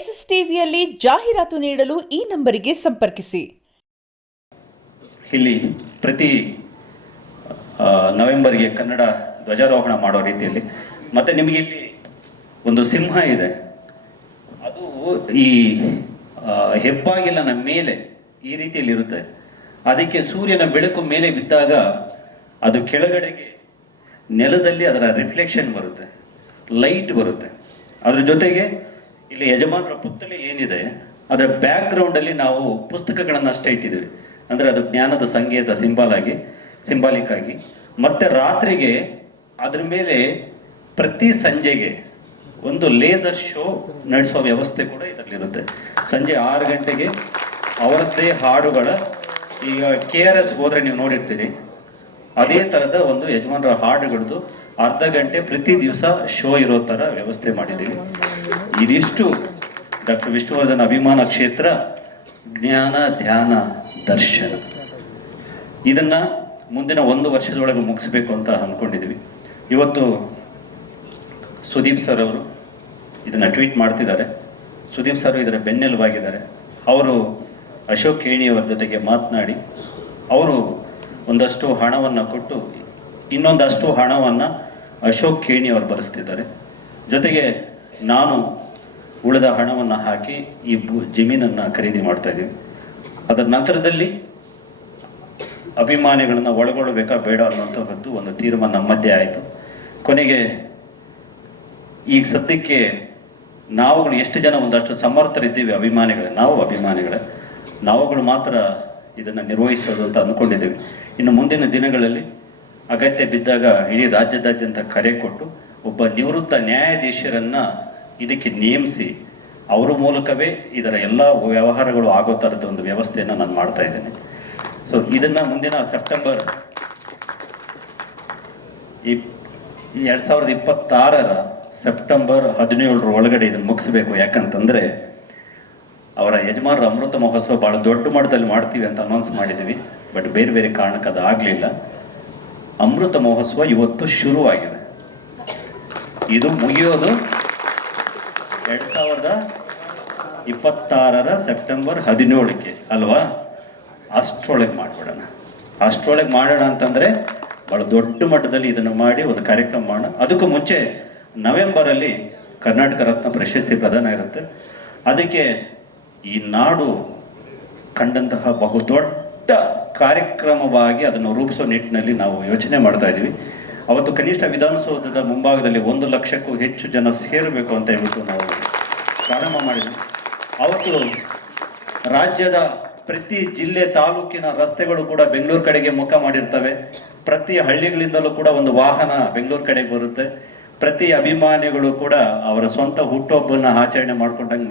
SSTVಯಲ್ಲಿ ಜಾಹೀರಾತು ನೀಡಲು ಈ ನಂಬರಿಗೆ ಸಂಪರ್ಕಿಸಿ. ಇಲ್ಲಿ ಪ್ರತಿ ನವೆಂಬರ್ಗೆ ಕನ್ನಡ ಧ್ವಜಾರೋಹಣ ಮಾಡೋ ರೀತಿಯಲ್ಲಿ ಮತ್ತೆ ನಿಮಗೆ ಇಲ್ಲಿ ಒಂದು ಸಿಂಹ ಇದೆ, ಅದು ಈ ಹೆಬ್ಬಾಗಿಲಿನ ಮೇಲೆ ಈ ರೀತಿಯಲ್ಲಿ ಇರುತ್ತೆ. ಅದಕ್ಕೆ ಸೂರ್ಯನ ಬೆಳಕು ಮೇಲೆ ಬಿದ್ದಾಗ ಅದು ಕೆಳಗಡೆಗೆ ನೆಲದಲ್ಲಿ ಅದರ ರಿಫ್ಲೆಕ್ಷನ್ ಬರುತ್ತೆ, ಲೈಟ್ ಬರುತ್ತೆ. ಅದ್ರ ಜೊತೆಗೆ ಇಲ್ಲಿ ಯಜಮಾನರ ಪುತ್ಥಳಿ ಏನಿದೆ ಅದರ ಬ್ಯಾಕ್ ಗ್ರೌಂಡಲ್ಲಿ ನಾವು ಪುಸ್ತಕಗಳನ್ನು ಅಷ್ಟೇ ಇಟ್ಟಿದ್ದೀವಿ. ಅಂದರೆ ಅದು ಜ್ಞಾನದ ಸಂಕೇತ ಸಿಂಬಾಲಿಕ್ ಆಗಿ. ಮತ್ತೆ ರಾತ್ರಿಗೆ ಅದ್ರ ಮೇಲೆ ಪ್ರತಿ ಸಂಜೆಗೆ ಒಂದು ಲೇಸರ್ ಶೋ ನಡೆಸೋ ವ್ಯವಸ್ಥೆ ಕೂಡ ಇದರಲ್ಲಿರುತ್ತೆ. ಸಂಜೆ 6 ಗಂಟೆಗೆ ಅವರದ್ದೇ ಹಾಡುಗಳ, ಈಗ KRS ಹೋದರೆ ನೀವು ನೋಡಿರ್ತೀರಿ, ಅದೇ ಥರದ ಒಂದು ಯಜಮಾನರ ಹಾಡುಗಳದ್ದು ಅರ್ಧ ಗಂಟೆ ಪ್ರತಿ ದಿವಸ ಶೋ ಇರೋ ಥರ ವ್ಯವಸ್ಥೆ ಮಾಡಿದ್ದೀವಿ. ಇದಿಷ್ಟು ಡಾಕ್ಟರ್ ವಿಷ್ಣುವರ್ಧನ್ ಅಭಿಮಾನ ಕ್ಷೇತ್ರ ಜ್ಞಾನ ಧ್ಯಾನ ದರ್ಶನ. ಇದನ್ನ ಮುಂದಿನ 1 ವರ್ಷದೊಳಗೆ ಮುಗಿಸ್ಬೇಕು ಅಂತ ಅಂದ್ಕೊಂಡಿದ್ವಿ. ಇವತ್ತು ಸುದೀಪ್ ಸರ್ ಅವರು ಇದನ್ನ ಟ್ವೀಟ್ ಮಾಡ್ತಿದ್ದಾರೆ. ಸುದೀಪ್ ಸರ್ ಇದರ ಬೆನ್ನೆಲುಬಾಗಿದ್ದಾರೆ. ಅವರು ಅಶೋಕ್ ಕೇಣಿಯವರ ಜೊತೆಗೆ ಮಾತನಾಡಿ ಅವರು ಒಂದಷ್ಟು ಹಣವನ್ನು ಕೊಟ್ಟು ಇನ್ನೊಂದಷ್ಟು ಹಣವನ್ನು ಅಶೋಕ್ ಕೇಣಿಯವರು ಬರೆಸ್ತಿದ್ದಾರೆ. ಜೊತೆಗೆ ನಾನು ಉಳಿದ ಹಣವನ್ನು ಹಾಕಿ ಈ ಜಮೀನನ್ನು ಖರೀದಿ ಮಾಡ್ತಾ ಇದ್ದೀವಿ. ಅದರ ನಂತರದಲ್ಲಿ ಅಭಿಮಾನಿಗಳನ್ನು ಒಳಗೊಳ್ಳಬೇಕಾ ಬೇಡ ಅನ್ನುವಂಥದ್ದು ಒಂದು ತೀರ್ಮಾನ ನಮ್ಮ ಮಧ್ಯೆ ಆಯಿತು. ಕೊನೆಗೆ ಈಗ ಸದ್ಯಕ್ಕೆ ನಾವುಗಳು ಎಷ್ಟು ಜನ ಒಂದಷ್ಟು ಸಮರ್ಥರಿದ್ದೀವಿ ಅಭಿಮಾನಿಗಳೇ ನಾವುಗಳು ಮಾತ್ರ ಇದನ್ನು ನಿರ್ವಹಿಸೋದು ಅಂತ ಅಂದ್ಕೊಂಡಿದ್ದೀವಿ. ಇನ್ನು ಮುಂದಿನ ದಿನಗಳಲ್ಲಿ ಅಗತ್ಯ ಬಿದ್ದಾಗ ಇಡೀ ರಾಜ್ಯದಾದ್ಯಂತ ಕರೆ ಕೊಟ್ಟು ಒಬ್ಬ ನಿವೃತ್ತ ನ್ಯಾಯಾಧೀಶರನ್ನು ಇದಕ್ಕೆ ನೇಮಿಸಿ ಅವರ ಮೂಲಕವೇ ಇದರ ಎಲ್ಲ ವ್ಯವಹಾರಗಳು ಆಗೋ ಥರದ ಒಂದು ವ್ಯವಸ್ಥೆಯನ್ನು ನಾನು ಮಾಡ್ತಾ ಇದ್ದೇನೆ. ಸೊ ಇದನ್ನು ಮುಂದಿನ ಸೆಪ್ಟೆಂಬರ್ 2026 ಸೆಪ್ಟೆಂಬರ್ 17 ಒಳಗಡೆ ಇದನ್ನು ಮುಗಿಸ್ಬೇಕು. ಯಾಕಂತಂದರೆ ಅವರ ಯಜಮಾನರ ಅಮೃತ ಮಹೋತ್ಸವ ಭಾಳ ದೊಡ್ಡ ಮಟ್ಟದಲ್ಲಿ ಮಾಡ್ತೀವಿ ಅಂತ ಅನೌನ್ಸ್ ಮಾಡಿದ್ದೀವಿ. ಬಟ್ ಬೇರೆ ಬೇರೆ ಕಾರಣಕ್ಕೆ ಅದು ಆಗಲಿಲ್ಲ. ಅಮೃತ ಮಹೋತ್ಸವ ಇವತ್ತು ಶುರುವಾಗಿದೆ. ಇದು ಮುಗಿಯೋದು 2026 ಸೆಪ್ಟೆಂಬರ್ 17 ಅಲ್ವಾ? ಅಷ್ಟರೊಳಗೆ ಮಾಡೋಣ ಅಂತಂದರೆ ಭಾಳ ದೊಡ್ಡ ಮಟ್ಟದಲ್ಲಿ ಇದನ್ನು ಮಾಡಿ ಒಂದು ಕಾರ್ಯಕ್ರಮ ಮಾಡೋಣ. ಅದಕ್ಕೂ ಮುಂಚೆ ನವೆಂಬರಲ್ಲಿ ಕರ್ನಾಟಕ ರತ್ನ ಪ್ರಶಸ್ತಿ ಪ್ರದಾನ ಇರುತ್ತೆ. ಅದಕ್ಕೆ ಈ ನಾಡು ಕಂಡಂತಹ ಬಹುದೊಡ್ಡ ಕಾರ್ಯಕ್ರಮವಾಗಿ ಅದನ್ನು ರೂಪಿಸೋ ನಿಟ್ಟಿನಲ್ಲಿ ನಾವು ಯೋಚನೆ ಮಾಡ್ತಾ ಇದ್ದೀವಿ. ಅವತ್ತು ಕನಿಷ್ಠ ವಿಧಾನಸೌಧದ ಮುಂಭಾಗದಲ್ಲಿ 1 ಲಕ್ಷಕ್ಕೂ ಹೆಚ್ಚು ಜನ ಸೇರಬೇಕು ಅಂತ ಹೇಳ್ಬಿಟ್ಟು ನಾವು ಪ್ರಾರಂಭ ಮಾಡಿದ್ವಿ. ಅವತ್ತು ರಾಜ್ಯದ ಪ್ರತಿ ಜಿಲ್ಲೆ ತಾಲೂಕಿನ ರಸ್ತೆಗಳು ಕೂಡ ಬೆಂಗಳೂರು ಕಡೆಗೆ ಮುಖ ಮಾಡಿರ್ತವೆ. ಪ್ರತಿ ಹಳ್ಳಿಗಳಿಂದಲೂ ಕೂಡ ಒಂದು ವಾಹನ ಬೆಂಗಳೂರು ಕಡೆಗೆ ಬರುತ್ತೆ. ಪ್ರತಿ ಅಭಿಮಾನಿಗಳು ಕೂಡ ಅವರ ಸ್ವಂತ ಹುಟ್ಟುಹಬ್ಬನ ಆಚರಣೆ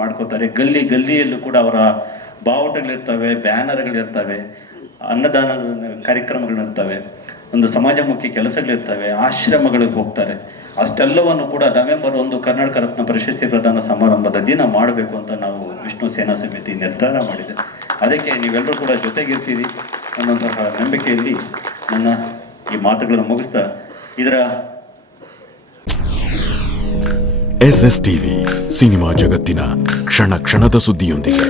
ಮಾಡ್ಕೋತಾರೆ. ಗಲ್ಲಿಯಲ್ಲೂ ಕೂಡ ಅವರ ಬಾವುಟಗಳಿರ್ತವೆ, ಬ್ಯಾನರ್ಗಳಿರ್ತವೆ, ಅನ್ನದಾನ ಕಾರ್ಯಕ್ರಮಗಳಿರ್ತವೆ, ಒಂದು ಸಮಾಜಮುಖಿ ಕೆಲಸಗಳಿರ್ತವೆ, ಆಶ್ರಮಗಳಿಗೆ ಹೋಗ್ತಾರೆ. ಅಷ್ಟೆಲ್ಲವನ್ನು ಕೂಡ ನವೆಂಬರ್ 1 ಕರ್ನಾಟಕ ರತ್ನ ಪ್ರಶಸ್ತಿ ಪ್ರದಾನ ಸಮಾರಂಭದ ದಿನ ಮಾಡಬೇಕು ಅಂತ ನಾವು ವಿಷ್ಣು ಸೇನಾ ಸಮಿತಿ ನಿರ್ಧಾರ ಮಾಡಿದೆ. ಅದಕ್ಕೆ ನೀವೆಲ್ಲರೂ ಕೂಡ ಜೊತೆಗಿರ್ತೀರಿ ಅನ್ನೋಂತಹ ನಂಬಿಕೆಯಲ್ಲಿ ನನ್ನ ಈ ಮಾತುಗಳನ್ನು ಮುಗಿಸ್ತಾ ಇದರ SSTV ಸಿನಿಮಾ ಜಗತ್ತಿನ ಕ್ಷಣ ಕ್ಷಣದ ಸುದ್ದಿಯೊಂದಿಗೆ